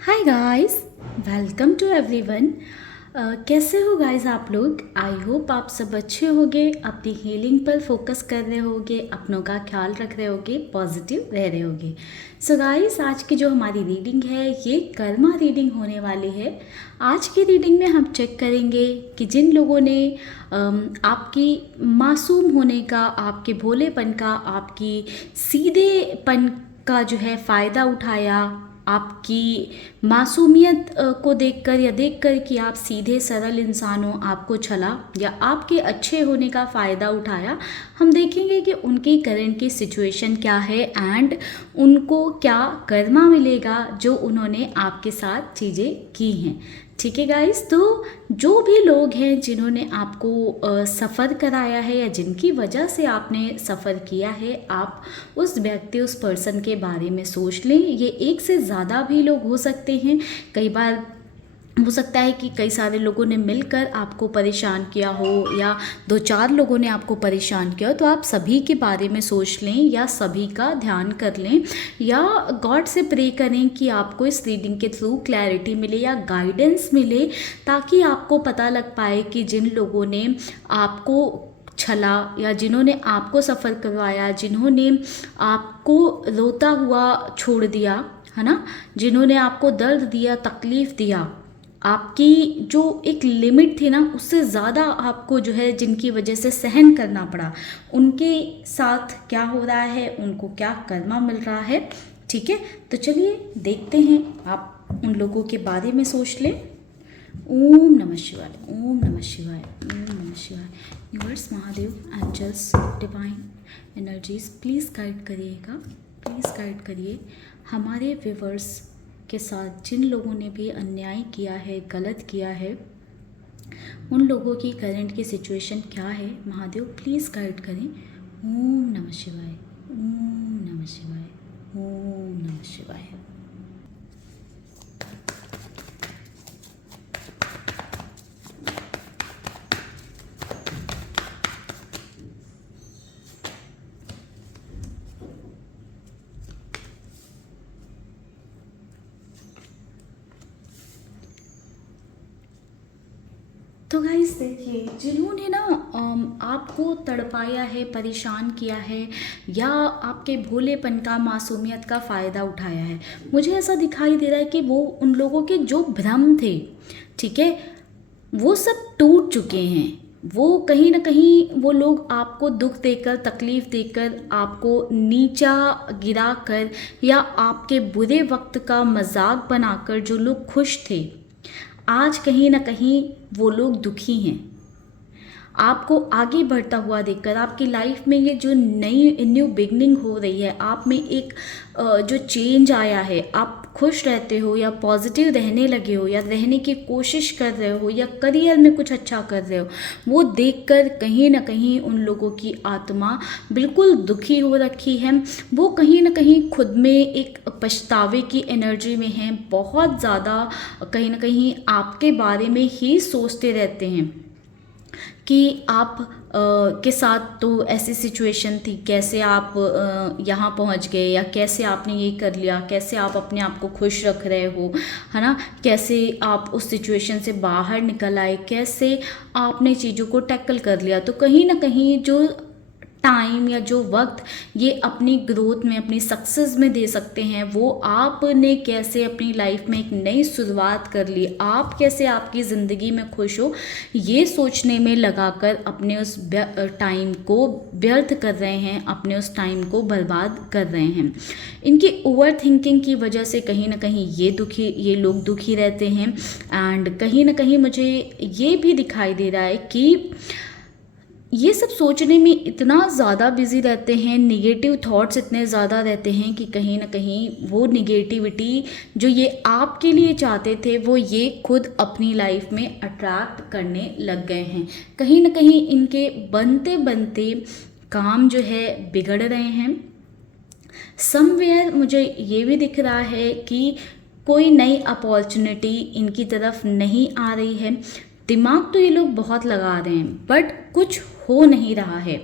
Hi guys, welcome to everyone. कैसे हो guys आप लोग? आई होप आप सब अच्छे होगे, अपनी हीलिंग पर फोकस कर रहे होगे, अपनों का ख्याल रख रहे होगे, पॉजिटिव रह रहे होगे। सो गाइस, आज की जो हमारी रीडिंग है ये कर्मा रीडिंग होने वाली है। आज की रीडिंग में हम चेक करेंगे कि जिन लोगों ने आपकी मासूम होने का, आपके भोलेपन का, आपकी सीधेपन का जो है फ़ायदा उठाया, आपकी मासूमियत को देखकर या देखकर कि आप सीधे सरल इंसान हो, आपको छला या आपके अच्छे होने का फ़ायदा उठाया। हम देखेंगे कि उनकी करंट की सिचुएशन क्या है एंड उनको क्या कर्मा मिलेगा जो उन्होंने आपके साथ चीज़ें की हैं। ठीक है गाइस, तो जो भी लोग हैं जिन्होंने आपको सफ़र कराया है या जिनकी वजह से आपने सफ़र किया है, आप उस व्यक्ति, उस पर्सन के बारे में सोच लें। ये एक से ज़्यादा भी लोग हो सकते हैं। कई बार हो सकता है कि कई सारे लोगों ने मिलकर आपको परेशान किया हो या दो चार लोगों ने आपको परेशान किया हो, तो आप सभी के बारे में सोच लें या सभी का ध्यान कर लें या गॉड से प्रे करें कि आपको इस रीडिंग के थ्रू क्लैरिटी मिले या गाइडेंस मिले, ताकि आपको पता लग पाए कि जिन लोगों ने आपको छला या जिन्होंने आपको सफ़र करवाया, जिन्होंने आपको रोता हुआ छोड़ दिया है ना, जिन्होंने आपको दर्द दिया, तकलीफ़ दिया, आपकी जो एक लिमिट थी ना उससे ज़्यादा आपको जो है जिनकी वजह से सहन करना पड़ा, उनके साथ क्या हो रहा है, उनको क्या कर्मा मिल रहा है। ठीक है, तो चलिए देखते हैं। आप उन लोगों के बारे में सोच लें। ओम नमः शिवाय, ओम नमः शिवाय, ओम नमः शिवाय। Universe, Mahadev, angels, divine energies, please guide करिएगा, प्लीज़ गाइड करिए हमारे व्यूवर्स के साथ जिन लोगों ने भी अन्याय किया है, गलत किया है, उन लोगों की करंट की सिचुएशन क्या है। महादेव प्लीज़ गाइड करें। ओम नमः शिवाय, ओम नमः शिवाय, ओम नमः शिवाय। तो गाइस देखिए, जिन्होंने ना आपको तड़पाया है, परेशान किया है या आपके भोलेपन का, मासूमियत का फ़ायदा उठाया है, मुझे ऐसा दिखाई दे रहा है कि वो उन लोगों के जो भ्रम थे, ठीक है, वो सब टूट चुके हैं। वो कहीं ना कहीं वो लोग आपको दुख देकर, तकलीफ़ देकर, आपको नीचा गिरा कर या आपके बुरे वक्त का मजाक बनाकर जो लोग खुश थे, आज कहीं ना कहीं वो लोग दुखी हैं। आपको आगे बढ़ता हुआ देखकर, आपकी लाइफ में ये जो नई न्यू बिगनिंग हो रही है, आप में एक जो चेंज आया है, आप खुश रहते हो या पॉजिटिव रहने लगे हो या रहने की कोशिश कर रहे हो या करियर में कुछ अच्छा कर रहे हो, वो देखकर कहीं ना कहीं उन लोगों की आत्मा बिल्कुल दुखी हो रखी है। वो कहीं ना कहीं खुद में एक पछतावे की एनर्जी में हैं, बहुत ज़्यादा कहीं ना कहीं आपके बारे में ही सोचते रहते हैं कि आप के साथ तो ऐसी सिचुएशन थी, कैसे आप यहाँ पहुँच गए, या कैसे आपने ये कर लिया, कैसे आप अपने आप को खुश रख रहे हो, है ना, कैसे आप उस सिचुएशन से बाहर निकल आए, कैसे आपने चीज़ों को टैकल कर लिया। तो कहीं ना कहीं जो टाइम या जो वक्त ये अपनी ग्रोथ में, अपनी सक्सेस में दे सकते हैं, वो आपने कैसे अपनी लाइफ में एक नई शुरुआत कर ली, आप कैसे आपकी ज़िंदगी में खुश हो, ये सोचने में लगाकर अपने उस टाइम को व्यर्थ कर रहे हैं, अपने उस टाइम को बर्बाद कर रहे हैं। इनकी ओवर थिंकिंग की वजह से कहीं ना कहीं ये लोग दुखी रहते हैं। एंड कहीं ना कहीं मुझे ये भी दिखाई दे रहा है कि ये सब सोचने में इतना ज़्यादा बिजी रहते हैं, निगेटिव थॉट्स इतने ज़्यादा रहते हैं कि कहीं ना कहीं वो निगेटिविटी जो ये आपके लिए चाहते थे, वो ये खुद अपनी लाइफ में अट्रैक्ट करने लग गए हैं। कहीं ना कहीं इनके बनते बनते काम जो है बिगड़ रहे हैं। समवेयर मुझे ये भी दिख रहा है कि कोई नई अपॉर्चुनिटी इनकी तरफ नहीं आ रही है। दिमाग तो ये लोग बहुत लगा रहे हैं बट कुछ हो नहीं रहा है।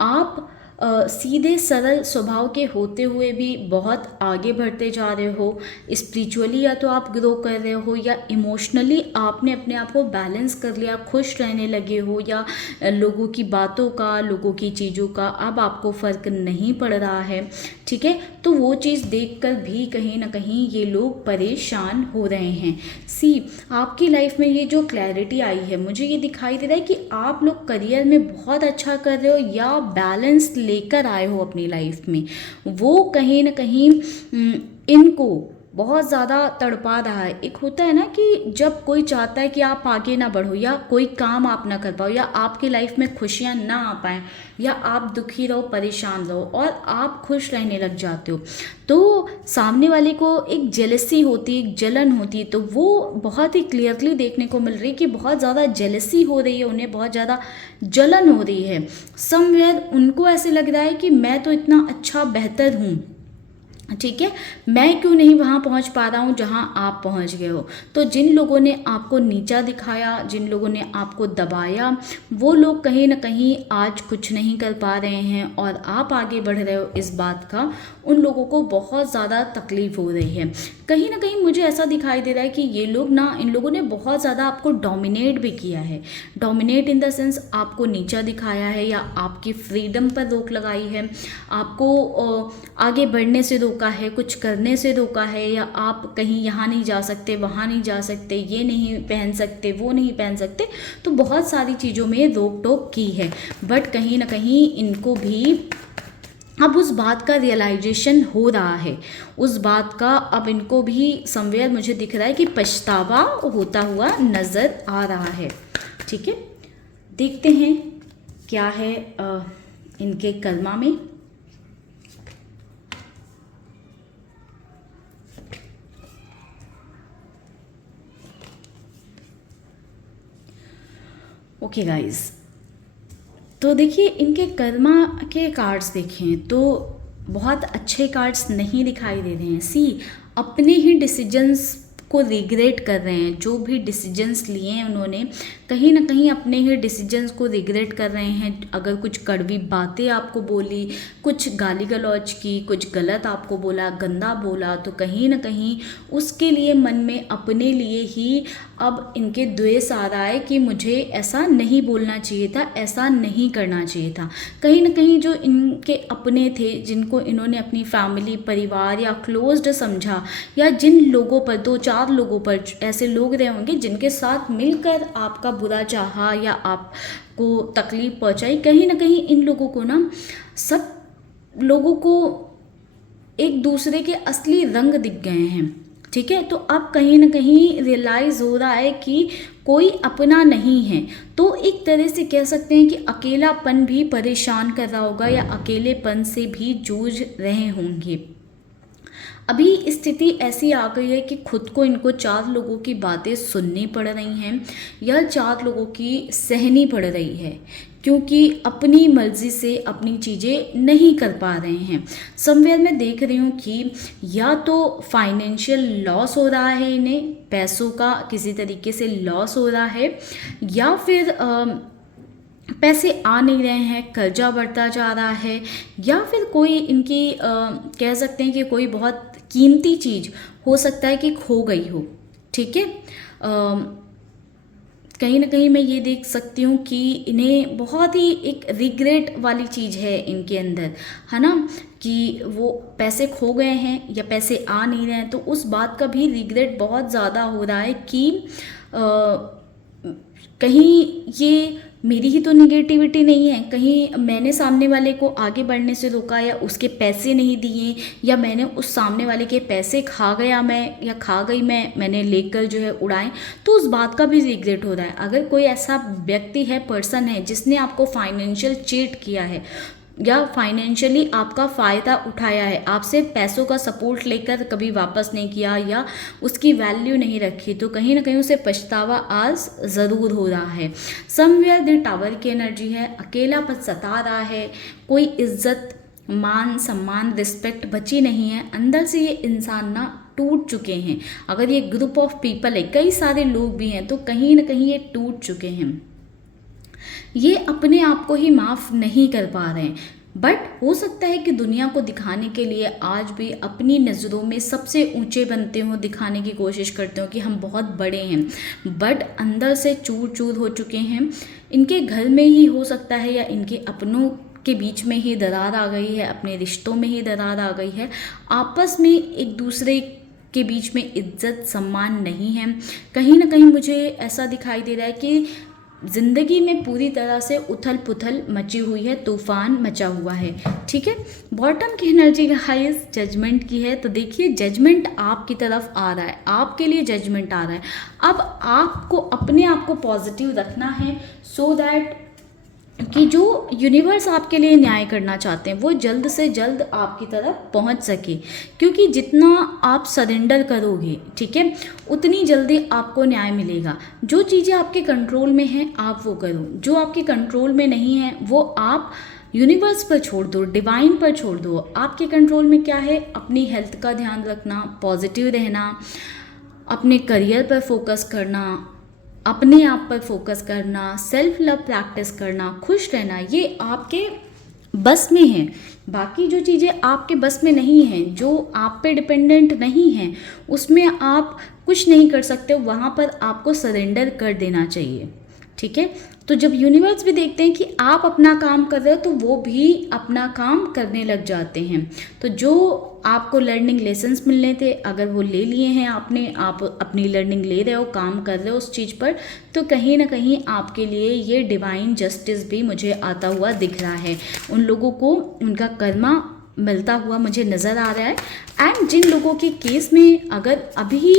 आप सीधे सरल स्वभाव के होते हुए भी बहुत आगे बढ़ते जा रहे हो। स्पिरिचुअली या तो आप ग्रो कर रहे हो, या इमोशनली आपने अपने आप को बैलेंस कर लिया, खुश रहने लगे हो, या लोगों की बातों का, लोगों की चीज़ों का अब आपको फ़र्क नहीं पड़ रहा है। ठीक है, तो वो चीज़ देखकर भी कहीं ना कहीं ये लोग परेशान हो रहे हैं। सी, आपकी लाइफ में ये जो क्लैरिटी आई है, मुझे ये दिखाई दे रहा है कि आप लोग करियर में बहुत अच्छा कर रहे हो या बैलेंस लेकर आए हो अपनी लाइफ में। वो कहीं ना कहीं इनको बहुत ज़्यादा तड़पा रहा है। एक होता है ना कि जब कोई चाहता है कि आप आगे ना बढ़ो, या कोई काम आप ना कर पाओ, या आपकी लाइफ में खुशियाँ ना आ पाएँ, या आप दुखी रहो, परेशान रहो और आप खुश रहने लग जाते हो, तो सामने वाले को एक जेलसी होती है, एक जलन होती है। तो वो बहुत ही क्लियरली देखने को मिल रही है कि बहुत ज़्यादा जेलसी हो रही है, उन्हें बहुत ज़्यादा जलन हो रही है। समवेयर उनको ऐसे लग रहा है कि मैं तो इतना अच्छा बेहतर हूँ, ठीक है, मैं क्यों नहीं वहाँ पहुँच पा रहा हूँ जहाँ आप पहुँच गए हो। तो जिन लोगों ने आपको नीचा दिखाया, जिन लोगों ने आपको दबाया, वो लोग कहीं ना कहीं आज कुछ नहीं कर पा रहे हैं और आप आगे बढ़ रहे हो। इस बात का उन लोगों को बहुत ज़्यादा तकलीफ हो रही है। कहीं ना कहीं मुझे ऐसा दिखाई दे रहा है कि ये लोग ना, इन लोगों ने बहुत ज़्यादा आपको डोमिनेट भी किया है। डोमिनेट इन द सेंस आपको नीचा दिखाया है, या आपकी फ्रीडम पर रोक लगाई है, आपको आगे बढ़ने से रोका है, कुछ करने से रोका है, या आप कहीं यहाँ नहीं जा सकते, वहाँ नहीं जा सकते, ये नहीं पहन सकते, वो नहीं पहन सकते। तो बहुत सारी चीज़ों में रोक टोक की है। बट कहीं ना कहीं इनको भी अब उस बात का रियलाइजेशन हो रहा है, उस बात का अब इनको भी समवेयर मुझे दिख रहा है कि पछतावा होता हुआ नज़र आ रहा है। ठीक है, देखते हैं क्या है इनके कर्मा में। ओके गाइज, तो देखिए इनके कर्मा के कार्ड्स देखें तो बहुत अच्छे कार्ड्स नहीं दिखाई दे रहे हैं। सी, अपने ही डिसीजंस को रिग्रेट कर रहे हैं। जो भी डिसीजंस लिए हैं उन्होंने, कहीं ना कहीं अपने ही डिसीजंस को रिग्रेट कर रहे हैं। अगर कुछ कड़वी बातें आपको बोली, कुछ गाली गलौज की, कुछ गलत आपको बोला, गंदा बोला, तो कहीं ना कहीं उसके लिए मन में अपने लिए ही अब इनके द्वेष आ रहा है कि मुझे ऐसा नहीं बोलना चाहिए था, ऐसा नहीं करना चाहिए था। कहीं ना कहीं जो इनके अपने थे, जिनको इन्होंने अपनी फैमिली, परिवार या क्लोज्ड समझा, या जिन लोगों पर, 2-4 लोगों पर ऐसे लोग रहे होंगे जिनके साथ मिलकर आपका बुरा चाहा या आपको तकलीफ पहुंचाई, कहीं ना कहीं इन लोगों को ना, सब लोगों को एक दूसरे के असली रंग दिख गए हैं। ठीक है, तो अब कहीं ना कहीं रियलाइज़ हो रहा है कि कोई अपना नहीं है। तो एक तरह से कह सकते हैं कि अकेलापन भी परेशान कर रहा होगा, या अकेलेपन से भी जूझ रहे होंगे। अभी स्थिति ऐसी आ गई है कि खुद को इनको 4 लोगों की बातें सुननी पड़ रही हैं, या 4 लोगों की सहनी पड़ रही है, क्योंकि अपनी मर्जी से अपनी चीज़ें नहीं कर पा रहे हैं। समवेयर मैं देख रही हूँ कि या तो फाइनेंशियल लॉस हो रहा है, इन्हें पैसों का किसी तरीके से लॉस हो रहा है, या फिर पैसे आ नहीं रहे हैं, कर्जा बढ़ता जा रहा है, या फिर कोई इनकी कह सकते हैं कि कोई बहुत कीमती चीज़ हो सकता है कि खो गई हो। ठीक है, कहीं ना कहीं मैं ये देख सकती हूँ कि इन्हें बहुत ही एक रिग्रेट वाली चीज़ है इनके अंदर, है ना, कि वो पैसे खो गए हैं या पैसे आ नहीं रहे हैं। तो उस बात का भी रिग्रेट बहुत ज़्यादा हो रहा है कि कहीं ये मेरी ही तो निगेटिविटी नहीं है, कहीं मैंने सामने वाले को आगे बढ़ने से रोका, या उसके पैसे नहीं दिए, या मैंने उस सामने वाले के पैसे खा गया मैं, या खा गई मैंने लेकर जो है उड़ाए। तो उस बात का भी रिग्रेट हो रहा है। अगर कोई ऐसा व्यक्ति है, पर्सन है, जिसने आपको फाइनेंशियल चीट किया है, या फाइनेंशियली आपका फ़ायदा उठाया है, आपसे पैसों का सपोर्ट लेकर कभी वापस नहीं किया, या उसकी वैल्यू नहीं रखी, तो कहीं ना कहीं उसे पछतावा आज ज़रूर हो रहा है। समवेयर द टावर की एनर्जी है, अकेलापन सता रहा है, कोई इज्जत, मान, सम्मान, रिस्पेक्ट बची नहीं है। अंदर से ये इंसान ना टूट चुके हैं। अगर ये ग्रुप ऑफ पीपल है, कई सारे लोग भी हैं, तो कहीं ना कहीं ये टूट चुके हैं। ये अपने आप को ही माफ़ नहीं कर पा रहे हैं। बट हो सकता है कि दुनिया को दिखाने के लिए आज भी अपनी नज़रों में सबसे ऊंचे बनते हो, दिखाने की कोशिश करते हो कि हम बहुत बड़े हैं, बट अंदर से चूर चूर हो चुके हैं। इनके घर में ही हो सकता है या इनके अपनों के बीच में ही दरार आ गई है, अपने रिश्तों में ही दरार आ गई है, आपस में एक दूसरे के बीच में इज्जत सम्मान नहीं है। कहीं ना कहीं मुझे ऐसा दिखाई दे रहा है कि ज़िंदगी में पूरी तरह से उथल पुथल मची हुई है, तूफान मचा हुआ है। ठीक है, बॉटम की एनर्जी गाइस जजमेंट की है। तो देखिए जजमेंट आपकी तरफ आ रहा है, आपके लिए जजमेंट आ रहा है। अब आपको अपने आप को पॉजिटिव रखना है सो दैट कि जो यूनिवर्स आपके लिए न्याय करना चाहते हैं वो जल्द से जल्द आपकी तरफ पहुंच सके, क्योंकि जितना आप सरेंडर करोगे, ठीक है, उतनी जल्दी आपको न्याय मिलेगा। जो चीज़ें आपके कंट्रोल में हैं आप वो करो, जो आपके कंट्रोल में नहीं है वो आप यूनिवर्स पर छोड़ दो, डिवाइन पर छोड़ दो। आपके कंट्रोल में क्या है? अपनी हेल्थ का ध्यान रखना, पॉजिटिव रहना, अपने करियर पर फोकस करना, अपने आप पर फोकस करना, सेल्फ लव प्रैक्टिस करना, खुश रहना, ये आपके बस में है। बाकी जो चीज़ें आपके बस में नहीं हैं, जो आप पे डिपेंडेंट नहीं हैं, उसमें आप कुछ नहीं कर सकते, वहाँ पर आपको सरेंडर कर देना चाहिए। ठीक है, तो जब यूनिवर्स भी देखते हैं कि आप अपना काम कर रहे हो तो वो भी अपना काम करने लग जाते हैं। तो जो आपको लर्निंग लेसन्स मिलने थे, अगर वो ले लिए हैं आपने, आप अपनी लर्निंग ले रहे हो, काम कर रहे हो उस चीज़ पर, तो कहीं ना कहीं आपके लिए ये डिवाइन जस्टिस भी मुझे आता हुआ दिख रहा है। उन लोगों को उनका कर्मा मिलता हुआ मुझे नज़र आ रहा है। एंड जिन लोगों के केस में अगर अभी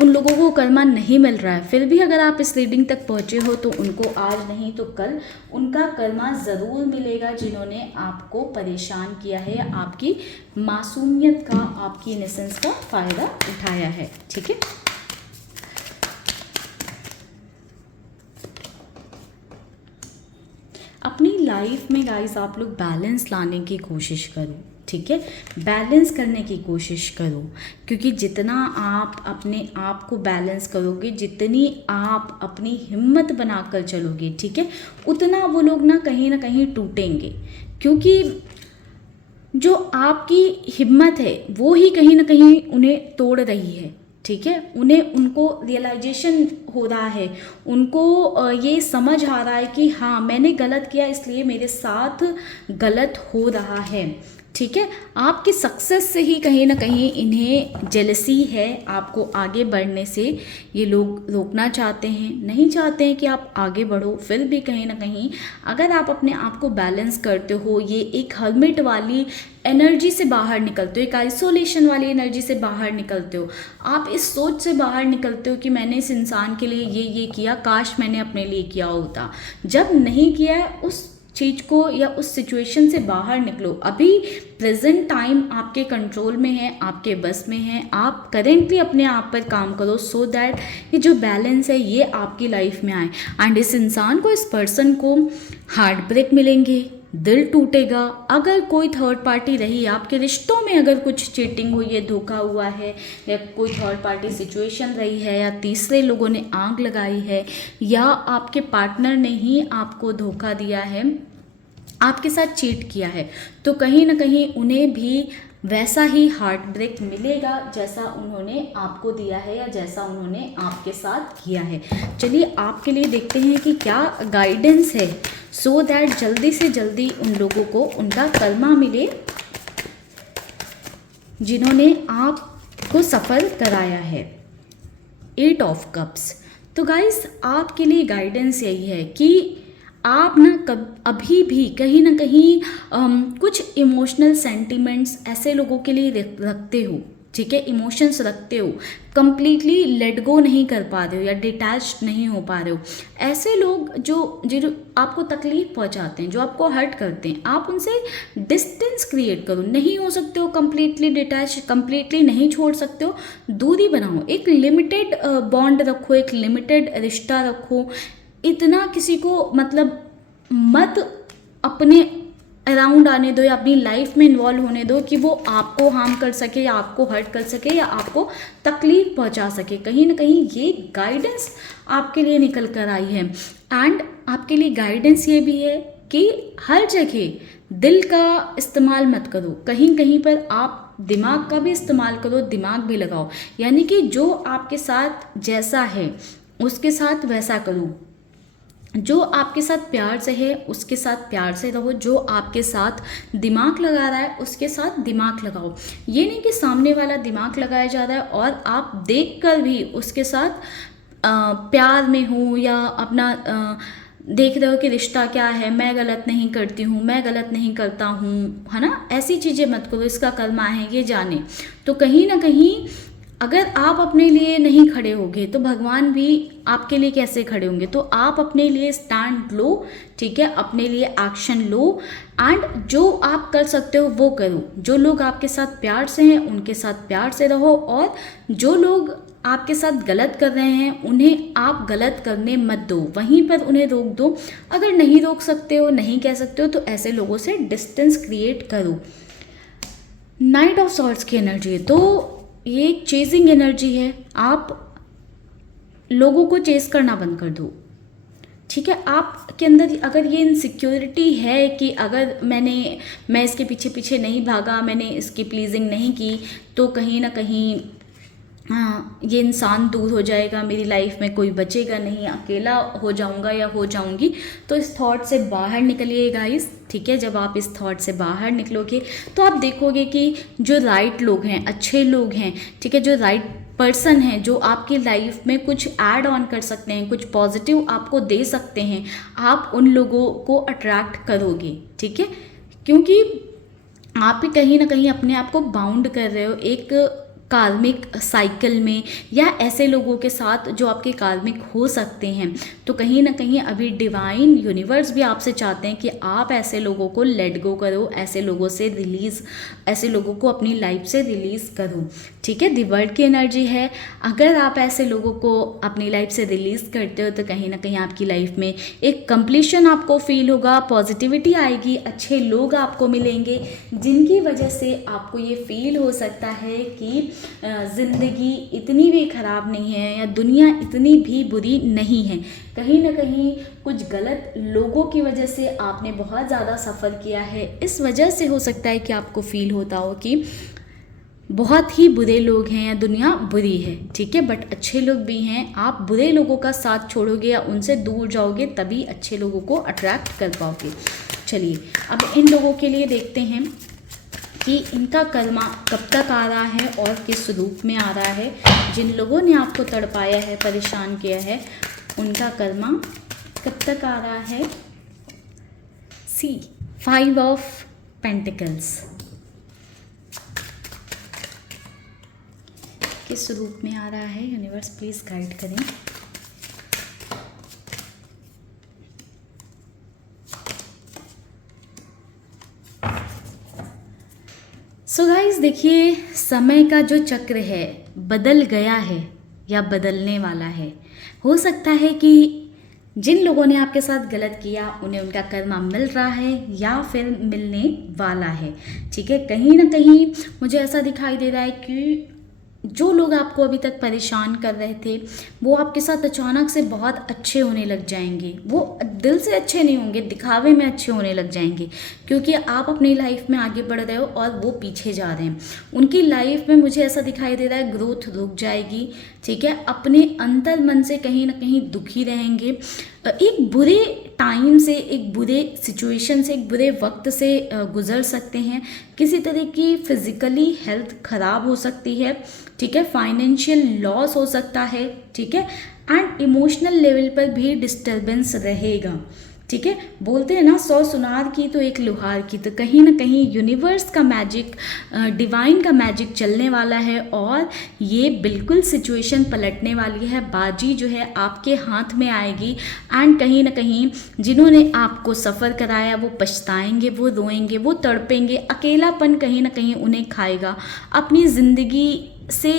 उन लोगों को कर्मा नहीं मिल रहा है, फिर भी अगर आप इस रीडिंग तक पहुँचे हो तो उनको आज नहीं तो कल उनका कर्मा ज़रूर मिलेगा, जिन्होंने आपको परेशान किया है, आपकी मासूमियत का, आपकी इनोसेंस का फ़ायदा उठाया है। ठीक है, अपनी लाइफ में गाइस आप लोग बैलेंस लाने की कोशिश करो। ठीक है, बैलेंस करने की कोशिश करो, क्योंकि जितना आप अपने आप को बैलेंस करोगे, जितनी आप अपनी हिम्मत बनाकर चलोगे, ठीक है, उतना वो लोग ना कहीं टूटेंगे, क्योंकि जो आपकी हिम्मत है वो ही कहीं ना कहीं उन्हें तोड़ रही है। ठीक है, उनको रियलाइजेशन हो रहा है, उनको ये समझ आ रहा है कि हाँ मैंने गलत किया, इसलिए मेरे साथ गलत हो रहा है। ठीक है, आपकी सक्सेस से ही कहीं ना कहीं इन्हें जेलसी है, आपको आगे बढ़ने से ये लोग रोकना चाहते हैं, नहीं चाहते हैं कि आप आगे बढ़ो। फिर भी कहीं ना कहीं अगर आप अपने आप को बैलेंस करते हो, ये एक हर्मिट वाली एनर्जी से बाहर निकलते हो, एक आइसोलेशन वाली एनर्जी से बाहर निकलते हो, आप इस सोच से बाहर निकलते हो कि मैंने इस इंसान के लिए ये किया, काश मैंने अपने लिए किया होता। जब नहीं किया है उस चीज़ को या उस सिचुएशन से बाहर निकलो। अभी प्रेजेंट टाइम आपके कंट्रोल में है, आपके बस में है, आप करेंटली अपने आप पर काम करो सो दैट ये जो बैलेंस है ये आपकी लाइफ में आए। एंड इस इंसान को, इस पर्सन को हार्ट ब्रेक मिलेंगे, दिल टूटेगा। अगर कोई थर्ड पार्टी रही आपके रिश्तों में, अगर कुछ चीटिंग हुई है, धोखा हुआ है, या कोई थर्ड पार्टी सिचुएशन रही है, या तीसरे लोगों ने आग लगाई है, या आपके पार्टनर ने ही आपको धोखा दिया है, आपके साथ चीट किया है, तो कहीं ना कहीं उन्हें भी वैसा ही हार्ट ब्रेक मिलेगा जैसा उन्होंने आपको दिया है या जैसा उन्होंने आपके साथ किया है। चलिए आपके लिए देखते हैं कि क्या गाइडेंस है सो दैट जल्दी से जल्दी उन लोगों को उनका कर्मा मिले जिन्होंने आपको सफ़र कराया है। 8 ऑफ कप्स। तो गाइस आपके लिए गाइडेंस यही है कि आप ना अभी भी कहीं ना कहीं कुछ इमोशनल सेंटिमेंट्स ऐसे लोगों के लिए रखते हो। ठीक है, इमोशंस रखते हो, कंप्लीटली लेट गो नहीं कर पा रहे हो या डिटैच नहीं हो पा रहे हो। ऐसे लोग जो आपको तकलीफ पहुंचाते हैं, जो आपको हर्ट करते हैं, आप उनसे डिस्टेंस क्रिएट करो। नहीं हो सकते हो कंप्लीटली डिटैच, कंप्लीटली नहीं छोड़ सकते हो, दूरी बनाओ, एक लिमिटेड बॉन्ड रखो, एक लिमिटेड रिश्ता रखो। इतना किसी को मतलब मत अपने अराउंड आने दो या अपनी लाइफ में इन्वॉल्व होने दो कि वो आपको हार्म कर सके या आपको हर्ट कर सके या आपको तकलीफ पहुंचा सके। कहीं ना कहीं ये गाइडेंस आपके लिए निकल कर आई है। एंड आपके लिए गाइडेंस ये भी है कि हर जगह दिल का इस्तेमाल मत करो, कहीं कहीं पर आप दिमाग का भी इस्तेमाल करो, दिमाग भी लगाओ। यानी कि जो आपके साथ जैसा है उसके साथ वैसा करो, जो आपके साथ प्यार से है उसके साथ प्यार से रहो, जो आपके साथ दिमाग लगा रहा है उसके साथ दिमाग लगाओ। ये नहीं कि सामने वाला दिमाग लगाया जा रहा है और आप देख कर भी उसके साथ प्यार में हो, या अपना देख रहे हो कि रिश्ता क्या है, मैं गलत नहीं करती हूँ, मैं गलत नहीं करता हूँ, है ना। ऐसी चीज़ें मत करो, इसका कर्मा है ये जाने। तो कहीं ना कहीं अगर आप अपने लिए नहीं खड़े होगे तो भगवान भी आपके लिए कैसे खड़े होंगे। तो आप अपने लिए स्टैंड लो, ठीक है, अपने लिए एक्शन लो, एंड जो आप कर सकते हो वो करो। जो लोग आपके साथ प्यार से हैं उनके साथ प्यार से रहो, और जो लोग आपके साथ गलत कर रहे हैं उन्हें आप गलत करने मत दो, वहीं पर उन्हें रोक दो। अगर नहीं रोक सकते हो, नहीं कह सकते हो, तो ऐसे लोगों से डिस्टेंस क्रिएट करो। नाइट ऑफ सॉर्ड्स की एनर्जी है, तो ये एक चेजिंग एनर्जी है। आप लोगों को चेस करना बंद कर दो, ठीक है। आपके अंदर अगर ये इनसिक्योरिटी है कि अगर मैं इसके पीछे पीछे नहीं भागा, मैंने इसकी प्लीजिंग नहीं की, तो कहीं ना कहीं ये इंसान दूर हो जाएगा, मेरी लाइफ में कोई बचेगा नहीं, अकेला हो जाऊंगा या हो जाऊंगी, तो इस थॉट से बाहर निकलिए गाइस, ठीक है। जब आप इस थॉट से बाहर निकलोगे तो आप देखोगे कि जो राइट लोग हैं, अच्छे लोग हैं, ठीक है, जो राइट पर्सन हैं, जो आपकी लाइफ में कुछ ऐड ऑन कर सकते हैं, कुछ पॉजिटिव आपको दे सकते हैं, आप उन लोगों को अट्रैक्ट करोगे, ठीक है। क्योंकि आप भी कहीं ना कहीं अपने आप को बाउंड कर रहे हो एक कार्मिक साइकिल में, या ऐसे लोगों के साथ जो आपके कार्मिक हो सकते हैं। तो कहीं ना कहीं अभी डिवाइन यूनिवर्स भी आपसे चाहते हैं कि आप ऐसे लोगों को लेट गो करो, ऐसे लोगों से रिलीज़, ऐसे लोगों को अपनी लाइफ से रिलीज़ करो, ठीक है। दी वर्ल्ड की एनर्जी है, अगर आप ऐसे लोगों को अपनी लाइफ से रिलीज़ करते हो तो कहीं ना कहीं आपकी लाइफ में एक कंप्लीशन आपको फील होगा, पॉजिटिविटी आएगी, अच्छे लोग आपको मिलेंगे, जिनकी वजह से आपको ये फील हो सकता है कि ज़िंदगी इतनी भी ख़राब नहीं है, या दुनिया इतनी भी बुरी नहीं है। कहीं ना कहीं कुछ गलत लोगों की वजह से आपने बहुत ज़्यादा सफ़र किया है, इस वजह से हो सकता है कि आपको फील होता हो कि बहुत ही बुरे लोग हैं या दुनिया बुरी है, ठीक है। बट अच्छे लोग भी हैं, आप बुरे लोगों का साथ छोड़ोगे या उनसे दूर जाओगे तभी अच्छे लोगों को अट्रैक्ट कर पाओगे। चलिए अब इन लोगों के लिए देखते हैं कि इनका कर्मा कब तक आ रहा है और किस रूप में आ रहा है। जिन लोगों ने आपको तड़पाया है, परेशान किया है, उनका कर्मा कब तक आ रहा है। सी 5 ऑफ पेंटिकल्स किस रूप में आ रहा है, यूनिवर्स प्लीज़ गाइड करें। सो गाइस देखिए, समय का जो चक्र है बदल गया है या बदलने वाला है। हो सकता है कि जिन लोगों ने आपके साथ गलत किया उन्हें उनका कर्मा मिल रहा है या फिर मिलने वाला है, ठीक है। कहीं ना कहीं मुझे ऐसा दिखाई दे रहा है कि जो लोग आपको अभी तक परेशान कर रहे थे वो आपके साथ अचानक से बहुत अच्छे होने लग जाएंगे। वो दिल से अच्छे नहीं होंगे, दिखावे में अच्छे होने लग जाएंगे, क्योंकि आप अपनी लाइफ में आगे बढ़ रहे हो और वो पीछे जा रहे हैं। उनकी लाइफ में मुझे ऐसा दिखाई दे रहा है ग्रोथ रुक जाएगी, ठीक है। अपने अंतर मन से कहीं ना कहीं दुखी रहेंगे, एक बुरे टाइम से, एक बुरे सिचुएशन से, एक बुरे वक्त से गुजर सकते हैं। किसी तरह की फिजिकली हेल्थ खराब हो सकती है, ठीक है। फाइनेंशियल लॉस हो सकता है, ठीक है। एंड इमोशनल लेवल पर भी डिस्टर्बेंस रहेगा, ठीक है। बोलते हैं ना 100 सुनार की तो एक लोहार की, तो कहीं ना कहीं यूनिवर्स का मैजिक, डिवाइन का मैजिक चलने वाला है और ये बिल्कुल सिचुएशन पलटने वाली है। बाजी जो है आपके हाथ में आएगी, एंड कहीं ना कहीं जिन्होंने आपको सफ़र कराया वो पछताएंगे, वो रोएंगे, वो तड़पेंगे, अकेलापन कहीं ना कहीं उन्हें खाएगा, अपनी ज़िंदगी से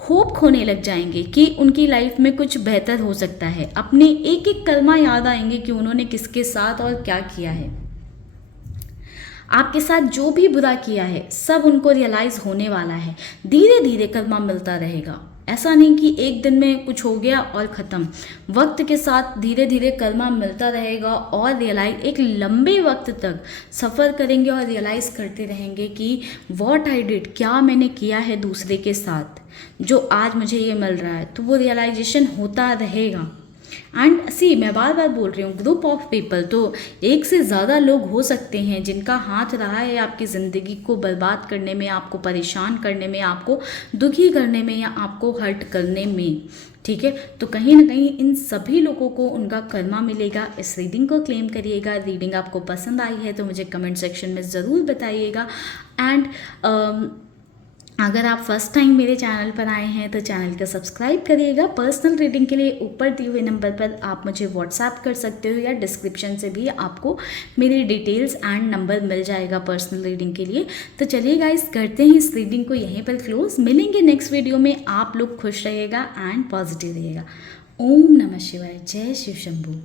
होप खोने लग जाएंगे कि उनकी लाइफ में कुछ बेहतर हो सकता है। अपने एक एक कर्मा याद आएंगे कि उन्होंने किसके साथ और क्या किया है। आपके साथ जो भी बुरा किया है सब उनको रियलाइज़ होने वाला है, धीरे धीरे कर्मा मिलता रहेगा। ऐसा नहीं कि एक दिन में कुछ हो गया और ख़त्म। वक्त के साथ धीरे धीरे कर्मा मिलता रहेगा और रियलाइज एक लंबे वक्त तक सफ़र करेंगे और रियलाइज़ करते रहेंगे कि व्हाट आई डिड, क्या मैंने किया है दूसरे के साथ जो आज मुझे ये मिल रहा है। तो वो रियलाइजेशन होता रहेगा। एंड सी, मैं बार बार बोल रही हूँ, ग्रुप ऑफ पीपल, तो एक से ज़्यादा लोग हो सकते हैं जिनका हाथ रहा है आपकी ज़िंदगी को बर्बाद करने में, आपको परेशान करने में, आपको दुखी करने में या आपको हर्ट करने में। ठीक है, तो कहीं ना कहीं इन सभी लोगों को उनका कर्मा मिलेगा। इस रीडिंग को क्लेम करिएगा। रीडिंग आपको पसंद आई है तो मुझे कमेंट सेक्शन में ज़रूर बताइएगा। एंड अगर आप फर्स्ट टाइम मेरे चैनल पर आए हैं तो चैनल को सब्सक्राइब करिएगा। पर्सनल रीडिंग के लिए ऊपर दिए हुए नंबर पर आप मुझे व्हाट्सएप कर सकते हो या डिस्क्रिप्शन से भी आपको मेरी डिटेल्स एंड नंबर मिल जाएगा पर्सनल रीडिंग के लिए। तो चलिए गाइस, करते हैं इस रीडिंग को यहीं पर क्लोज। मिलेंगे नेक्स्ट वीडियो में। आप लोग खुश रहिएगा एंड पॉजिटिव रहिएगा। ओम नमः शिवाय। जय शिव शंभू।